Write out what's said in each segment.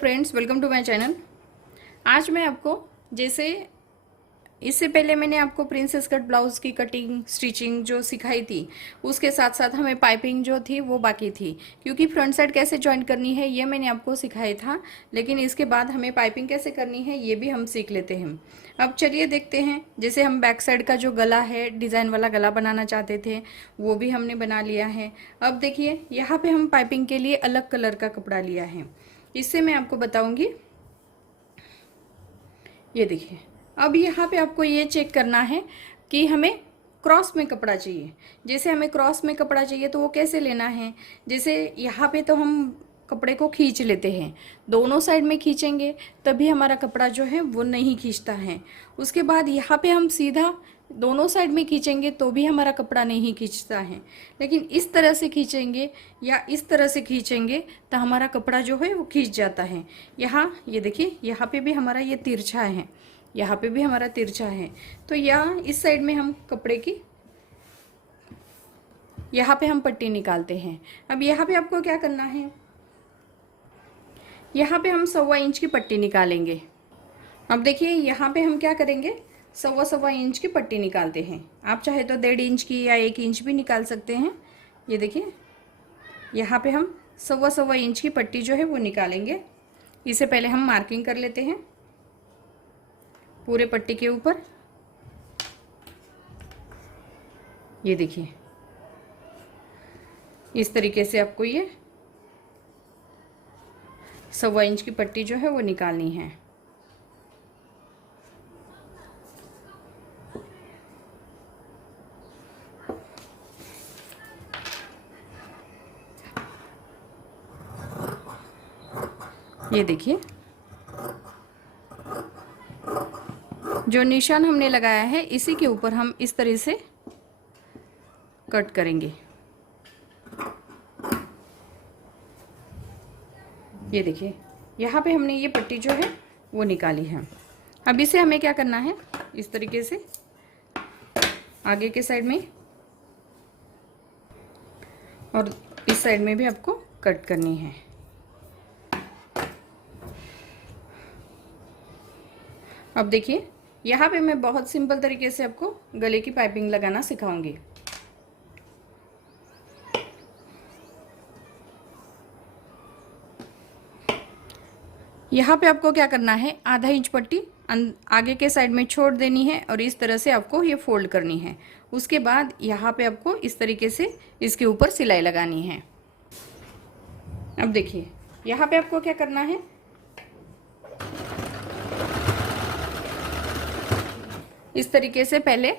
Friends, welcome to my channel. आज मैं आपको जैसे इससे पहले मैंने आपको प्रिंसेस कट ब्लाउज़ की कटिंग स्टिचिंग जो सिखाई थी, उसके साथ साथ हमें पाइपिंग जो थी वो बाकी थी, क्योंकि फ्रंट साइड कैसे जॉइन करनी है ये मैंने आपको सिखाया था। लेकिन इसके बाद हमें पाइपिंग कैसे करनी है ये भी हम सीख लेते हैं। अब चलिए देखते हैं। जैसे हम बैक साइड का जो गला है, डिज़ाइन वाला गला बनाना चाहते थे, वो भी हमने बना लिया है। अब देखिए, यहाँ पे हम पाइपिंग के लिए अलग कलर का कपड़ा लिया है। इससे मैं आपको बताऊंगी। ये देखिए, अब यहाँ पे आपको ये चेक करना है कि हमें क्रॉस में कपड़ा चाहिए। जैसे हमें क्रॉस में कपड़ा चाहिए तो वो कैसे लेना है। जैसे यहाँ पे तो हम कपड़े को खींच लेते हैं, दोनों साइड में खींचेंगे तभी हमारा कपड़ा जो है वो नहीं खींचता है। उसके बाद यहाँ पे हम सीधा दोनों साइड में खींचेंगे तो भी हमारा कपड़ा नहीं खींचता है। लेकिन इस तरह से खींचेंगे या इस तरह से खींचेंगे तो हमारा कपड़ा जो है वो खींच जाता है। यहाँ ये देखिए, यहाँ पे भी हमारा ये तिरछा है, यहाँ पे भी हमारा तिरछा है। तो यहाँ इस साइड में हम कपड़े की यहाँ पे हम पट्टी निकालते हैं। अब यहाँ पे आपको क्या करना है, यहाँ पे हम 1.25 इंच की पट्टी निकालेंगे। अब देखिए, यहाँ पे हम क्या करेंगे, 1.25 इंच की पट्टी निकालते हैं। आप चाहे तो 1.5 इंच की या 1 इंच भी निकाल सकते हैं। ये देखिए, यहाँ पे हम 1.25 इंच की पट्टी जो है वो निकालेंगे। इसे पहले हम मार्किंग कर लेते हैं पूरे पट्टी के ऊपर। ये देखिए, इस तरीके से आपको ये 1.25 इंच की पट्टी जो है वो निकालनी है। ये देखिए, जो निशान हमने लगाया है इसी के ऊपर हम इस तरह से कट करेंगे। ये देखिए, यहाँ पे हमने ये पट्टी जो है वो निकाली है। अब इसे हमें क्या करना है, इस तरीके से आगे के साइड में और इस साइड में भी आपको कट करनी है। अब देखिए, यहाँ पे मैं बहुत सिंपल तरीके से आपको गले की पाइपिंग लगाना सिखाऊंगी। यहाँ पे आपको क्या करना है, आधा इंच पट्टी आगे के साइड में छोड़ देनी है और इस तरह से आपको ये फोल्ड करनी है। उसके बाद यहाँ पे आपको इस तरीके से इसके ऊपर सिलाई लगानी है। अब देखिए, यहाँ पे आपको क्या करना है, इस तरीके से पहले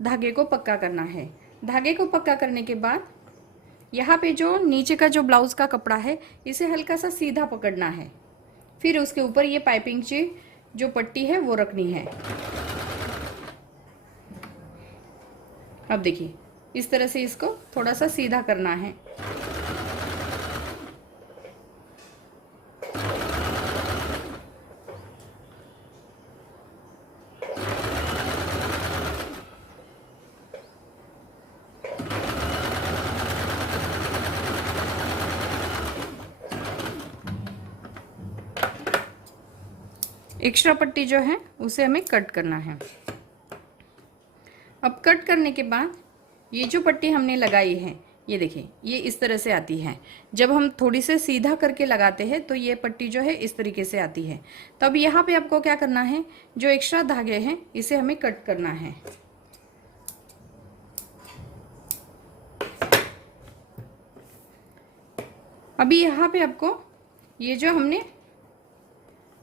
धागे को पक्का करना है। धागे को पक्का करने के बाद यहाँ पे जो नीचे का जो ब्लाउज का कपड़ा है इसे हल्का सा सीधा पकड़ना है। फिर उसके ऊपर ये पाइपिंग की जो पट्टी है वो रखनी है। अब देखिए, इस तरह से इसको थोड़ा सा सीधा करना है। एक्स्ट्रा पट्टी जो है उसे हमें कट करना है। अब कट करने के बाद ये जो पट्टी हमने लगाई है, ये देखिए, ये इस तरह से आती है। जब हम थोड़ी से सीधा करके लगाते हैं तो ये पट्टी जो है इस तरीके से आती है। तो अब यहाँ पे आपको क्या करना है, जो एक्स्ट्रा धागे हैं इसे हमें कट करना है। अभी यहाँ पे आपको ये जो हमने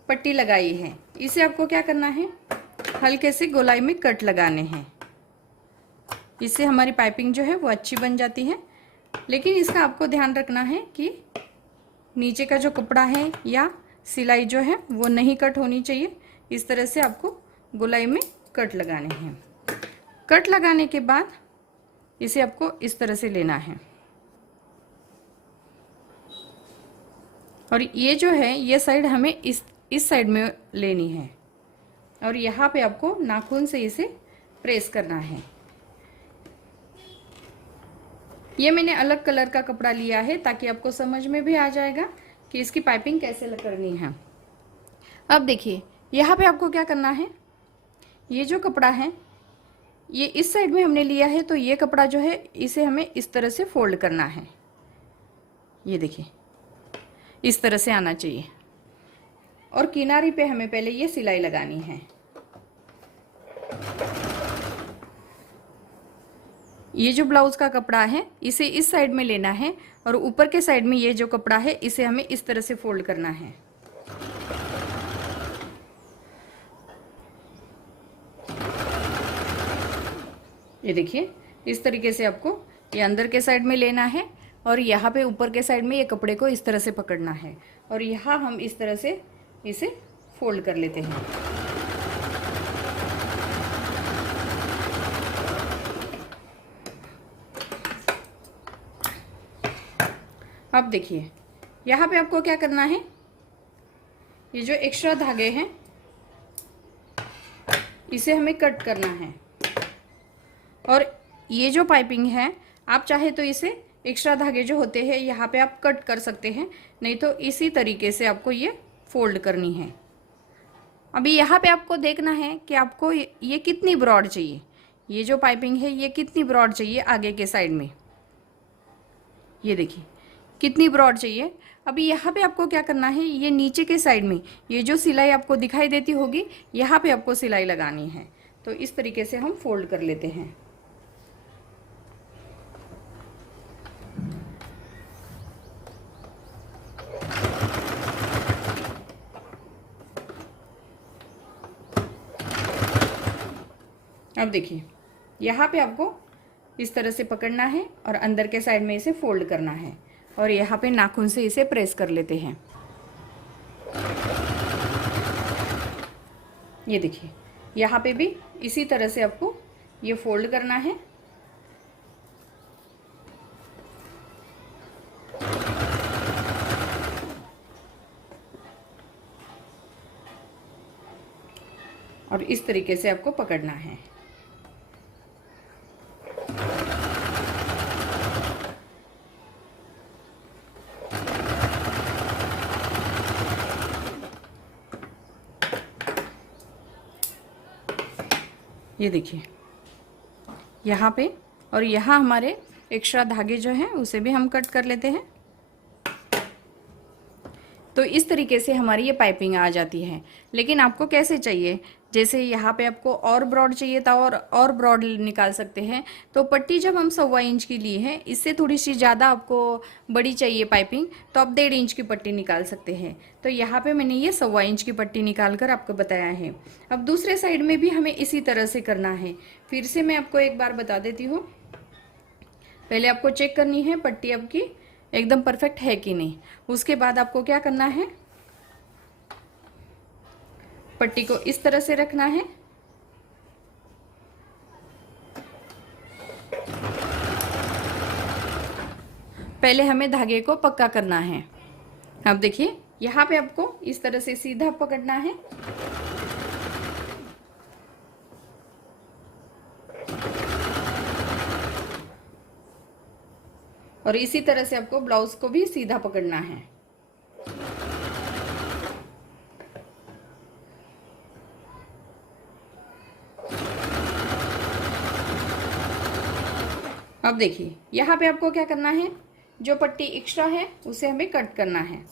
पट्टी लगाई है इसे आपको क्या करना है, हल्के से गोलाई में कट लगाने हैं। इससे हमारी पाइपिंग जो है वो अच्छी बन जाती है। लेकिन इसका आपको ध्यान रखना है कि नीचे का जो कपड़ा है या सिलाई जो है वो नहीं कट होनी चाहिए। इस तरह से आपको गोलाई में कट लगाने हैं। कट लगाने के बाद इसे आपको इस तरह से लेना है और ये जो है ये साइड हमें इस साइड में लेनी है और यहाँ पे आपको नाखून से इसे प्रेस करना है। ये मैंने अलग कलर का कपड़ा लिया है ताकि आपको समझ में भी आ जाएगा कि इसकी पाइपिंग कैसे करनी है। अब देखिए यहाँ पे आपको क्या करना है, ये जो कपड़ा है ये इस साइड में हमने लिया है, तो ये कपड़ा जो है इसे हमें इस तरह से फोल्ड करना है। ये देखिए इस तरह से आना चाहिए और किनारी पे हमें पहले ये सिलाई लगानी है। ये जो ब्लाउज का कपड़ा है इसे इस साइड में लेना है और ऊपर के साइड में ये जो कपड़ा है इसे हमें इस तरह से फोल्ड करना है। ये देखिए इस तरीके से आपको ये अंदर के साइड में लेना है और यहाँ पे ऊपर के साइड में ये कपड़े को इस तरह से पकड़ना है और यहाँ हम इस तरह से इसे फोल्ड कर लेते हैं। अब देखिए यहाँ पे आपको क्या करना है, ये जो एक्स्ट्रा धागे हैं इसे हमें कट करना है और ये जो पाइपिंग है आप चाहे तो इसे एक्स्ट्रा धागे जो होते हैं यहाँ पे आप कट कर सकते हैं, नहीं तो इसी तरीके से आपको ये फोल्ड करनी है। अभी यहाँ पे आपको देखना है कि आपको ये कितनी ब्रॉड चाहिए, ये जो पाइपिंग है ये कितनी ब्रॉड चाहिए आगे के साइड में। ये देखिए कितनी ब्रॉड चाहिए। अभी यहाँ पे आपको क्या करना है, ये नीचे के साइड में ये जो सिलाई आपको दिखाई देती होगी यहाँ पे आपको सिलाई लगानी है। तो इस तरीके से हम फोल्ड कर लेते हैं। अब देखिए यहाँ पे आपको इस तरह से पकड़ना है और अंदर के साइड में इसे फोल्ड करना है और यहाँ पे नाखून से इसे प्रेस कर लेते हैं। ये देखिए यहाँ पे भी इसी तरह से आपको ये फोल्ड करना है। और इस तरीके से आपको पकड़ना है। ये देखिए यहाँ पे और यहाँ हमारे एक्स्ट्रा धागे जो हैं उसे भी हम कट कर लेते हैं। तो इस तरीके से हमारी ये पाइपिंग आ जाती है। लेकिन आपको कैसे चाहिए, जैसे यहाँ पे आपको और ब्रॉड चाहिए था और ब्रॉड निकाल सकते हैं। तो पट्टी जब हम 1.25 इंच की ली है, इससे थोड़ी सी ज़्यादा आपको बड़ी चाहिए पाइपिंग, तो आप 1.5 इंच की पट्टी निकाल सकते हैं। तो यहाँ पे मैंने ये 1.25 इंच की पट्टी निकाल कर आपको बताया है। अब दूसरे साइड में भी हमें इसी तरह से करना है। फिर से मैं आपको एक बार बता देती हूँ। पहले आपको चेक करनी है पट्टी आपकी एकदम परफेक्ट है कि नहीं। उसके बाद आपको क्या करना है, पट्टी को इस तरह से रखना है पहले हमें धागे को पक्का करना है। अब देखिए यहाँ पे आपको इस तरह से सीधा पकड़ना है और इसी तरह से आपको ब्लाउज को भी सीधा पकड़ना है। अब देखिए यहाँ पे आपको क्या करना है, जो पट्टी एक्स्ट्रा है उसे हमें कट करना है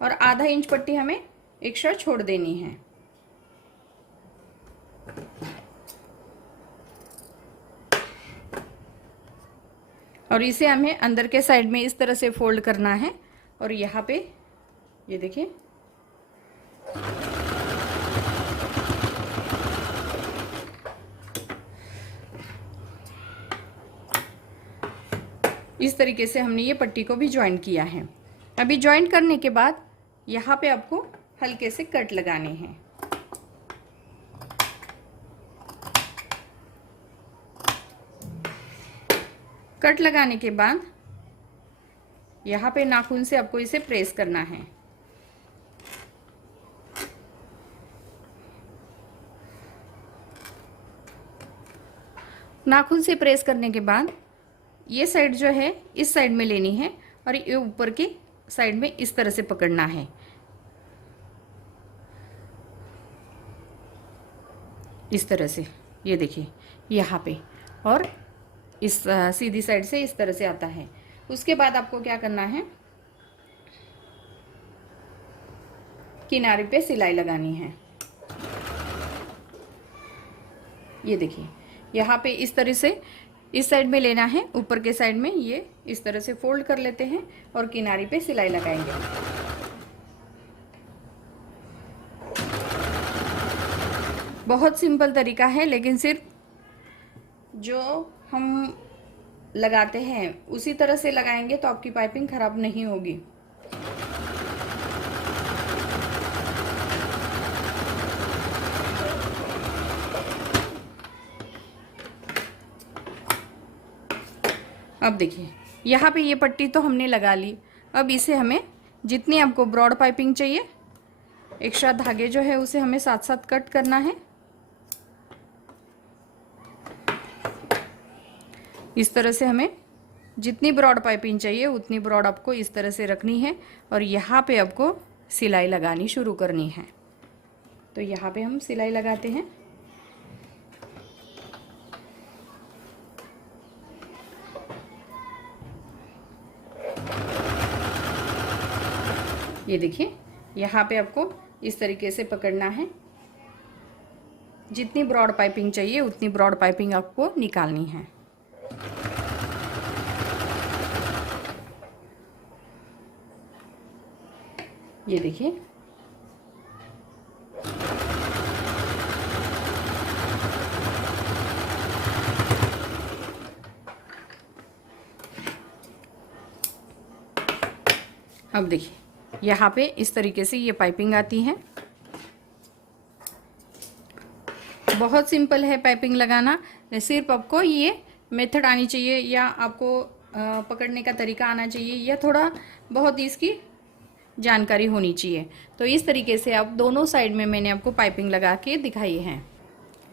और आधा इंच पट्टी हमें एक्स्ट्रा छोड़ देनी है। और इसे हमें अंदर के साइड में इस तरह से फोल्ड करना है और यहाँ पे ये देखिए इस तरीके से हमने ये पट्टी को भी ज्वाइन किया है। अभी ज्वाइन करने के बाद यहाँ पे आपको हल्के से कट लगाने हैं। कट लगाने के बाद यहाँ पे नाखून से आपको इसे प्रेस करना है। नाखून से प्रेस करने के बाद ये साइड जो है इस साइड में लेनी है और ये ऊपर की साइड में इस तरह से पकड़ना है, इस तरह से, ये देखिए यहाँ पे, और इस सीधी साइड से इस तरह से आता है। उसके बाद आपको क्या करना है, किनारे पे सिलाई लगानी है। ये देखिए यहाँ पे इस तरह से इस साइड में लेना है, ऊपर के साइड में ये इस तरह से फोल्ड कर लेते हैं और किनारे पे सिलाई लगाएंगे। बहुत सिंपल तरीका है, लेकिन सिर्फ जो हम लगाते हैं उसी तरह से लगाएंगे तो आपकी पाइपिंग खराब नहीं होगी। अब देखिए यहाँ पे ये पट्टी तो हमने लगा ली। अब इसे हमें जितनी आपको ब्रॉड पाइपिंग चाहिए, एक्स्ट्रा धागे जो है उसे हमें साथ साथ कट करना है। इस तरह से हमें जितनी ब्रॉड पाइपिंग चाहिए उतनी ब्रॉड आपको इस तरह से रखनी है और यहाँ पे आपको सिलाई लगानी शुरू करनी है। तो यहाँ पे हम सिलाई लगाते हैं। ये देखिए यहाँ पे आपको इस तरीके से पकड़ना है। जितनी ब्रॉड पाइपिंग चाहिए उतनी ब्रॉड पाइपिंग आपको निकालनी है। ये देखिए अब देखिए यहाँ पे इस तरीके से ये पाइपिंग आती है। बहुत सिंपल है पाइपिंग लगाना, सिर्फ आपको ये मेथड आनी चाहिए या आपको पकड़ने का तरीका आना चाहिए या थोड़ा बहुत इसकी जानकारी होनी चाहिए। तो इस तरीके से आप दोनों साइड में मैंने आपको पाइपिंग लगा के दिखाई है।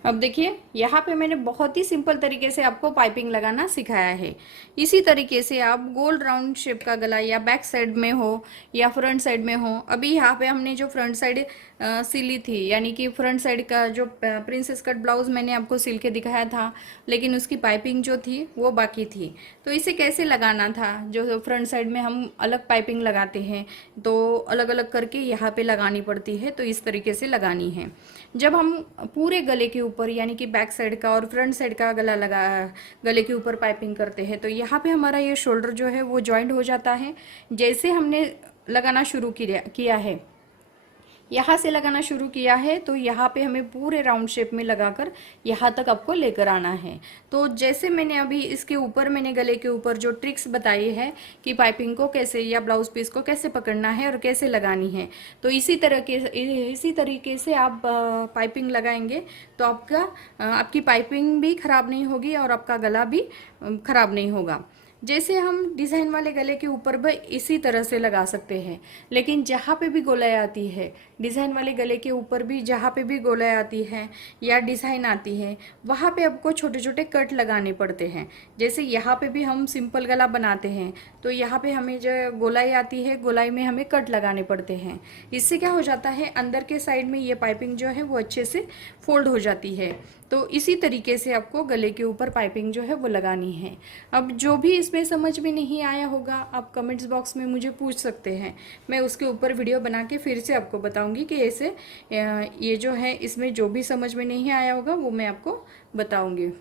अब देखिए यहाँ पे मैंने बहुत ही सिंपल तरीके से आपको पाइपिंग लगाना सिखाया है। इसी तरीके से आप गोल राउंड शेप का गला या बैक साइड में हो या फ्रंट साइड में हो, अभी यहाँ पे हमने जो फ्रंट साइड सिली थी, यानी कि फ्रंट साइड का जो प्रिंसेस कट ब्लाउज मैंने आपको सिल के दिखाया था, लेकिन उसकी पाइपिंग जो थी वो बाकी थी। तो इसे कैसे लगाना था, जो फ्रंट साइड में हम अलग पाइपिंग लगाते हैं तो अलग अलग करके यहाँ पे लगानी पड़ती है, तो इस तरीके से लगानी है। जब हम पूरे गले के ऊपर यानी कि बैक साइड का और फ्रंट साइड का गले के ऊपर पाइपिंग करते हैं तो यहाँ पे हमारा ये शोल्डर जो है वो जॉइंट हो जाता है। जैसे हमने लगाना शुरू किया है, यहाँ से लगाना शुरू किया है, तो यहाँ पे हमें पूरे राउंड शेप में लगाकर यहाँ तक आपको लेकर आना है। तो जैसे मैंने अभी इसके ऊपर मैंने गले के ऊपर जो ट्रिक्स बताई है कि पाइपिंग को कैसे या ब्लाउज पीस को कैसे पकड़ना है और कैसे लगानी है, तो इसी तरीके से आप पाइपिंग लगाएंगे तो आपकी पाइपिंग भी ख़राब नहीं होगी और आपका गला भी ख़राब नहीं होगा। जैसे हम डिज़ाइन वाले गले के ऊपर भी इसी तरह से लगा सकते हैं, लेकिन जहाँ पे भी गोलाई आती है, डिज़ाइन वाले गले के ऊपर भी जहाँ पे भी गोलाई आती है या डिज़ाइन आती है, वहाँ पे आपको छोटे छोटे कट लगाने पड़ते हैं। जैसे यहाँ पे भी हम सिंपल गला बनाते हैं तो यहाँ पे हमें जो गोलाई आती है, गोलाई में हमें कट लगाने पड़ते हैं। इससे क्या हो जाता है, अंदर के साइड में ये पाइपिंग जो है वो अच्छे से फोल्ड हो जाती है। तो इसी तरीके से आपको गले के ऊपर पाइपिंग जो है वो लगानी है। अब जो भी इसमें समझ में नहीं आया होगा आप कमेंट्स बॉक्स में मुझे पूछ सकते हैं, मैं उसके ऊपर वीडियो बना के फिर से आपको बताऊंगी कि ऐसे ये जो है इसमें जो भी समझ में नहीं आया होगा वो मैं आपको बताऊंगी।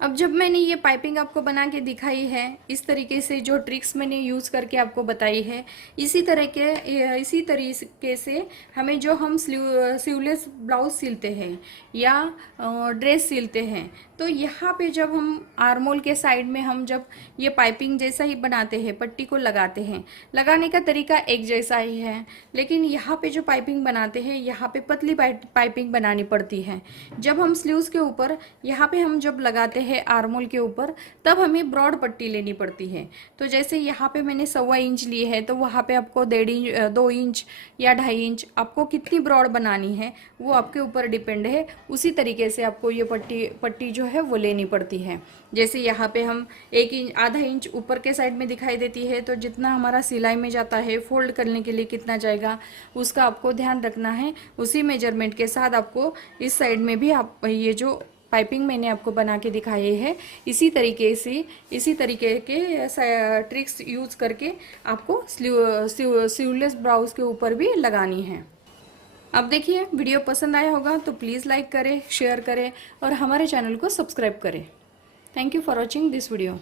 अब जब मैंने ये पाइपिंग आपको बना के दिखाई है, इस तरीके से जो ट्रिक्स मैंने यूज़ करके आपको बताई है, इसी तरीके से हमें जो हम स्लीवलेस ब्लाउज सिलते हैं या ड्रेस सिलते हैं, तो यहाँ पे जब हम आर्मोल के साइड में हम जब ये पाइपिंग जैसा ही बनाते हैं, पट्टी को लगाते हैं, लगाने का तरीका एक जैसा ही है, लेकिन यहाँ पे जो पाइपिंग बनाते हैं यहाँ पे पतली पाइपिंग बनानी पड़ती है। जब हम स्लीव्स के ऊपर यहाँ पे हम जब लगाते हैं आर्मोल के ऊपर, तब हमें ब्रॉड पट्टी लेनी पड़ती है। तो जैसे यहाँ पे मैंने 1.25 इंच लिए है, तो वहाँ पे आपको 2 इंच या 2.5 इंच आपको कितनी ब्रॉड बनानी है वो आपके ऊपर डिपेंड है। उसी तरीके से आपको ये पट्टी जो है वो लेनी पड़ती है। जैसे यहाँ पे हम 1 इंच आधा इंच ऊपर के साइड में दिखाई देती है, तो जितना हमारा सिलाई में जाता है फोल्ड करने के लिए कितना जाएगा उसका आपको ध्यान रखना है। उसी मेजरमेंट के साथ आपको इस साइड में भी आप ये जो पाइपिंग मैंने आपको बना के दिखाई है इसी तरीके के ट्रिक्स यूज़ करके आपको स्लीवलेस ब्लाउज के ऊपर भी लगानी है। अब देखिए वीडियो पसंद आया होगा तो प्लीज़ लाइक करें, शेयर करें और हमारे चैनल को सब्सक्राइब करें। Thank you for watching this video.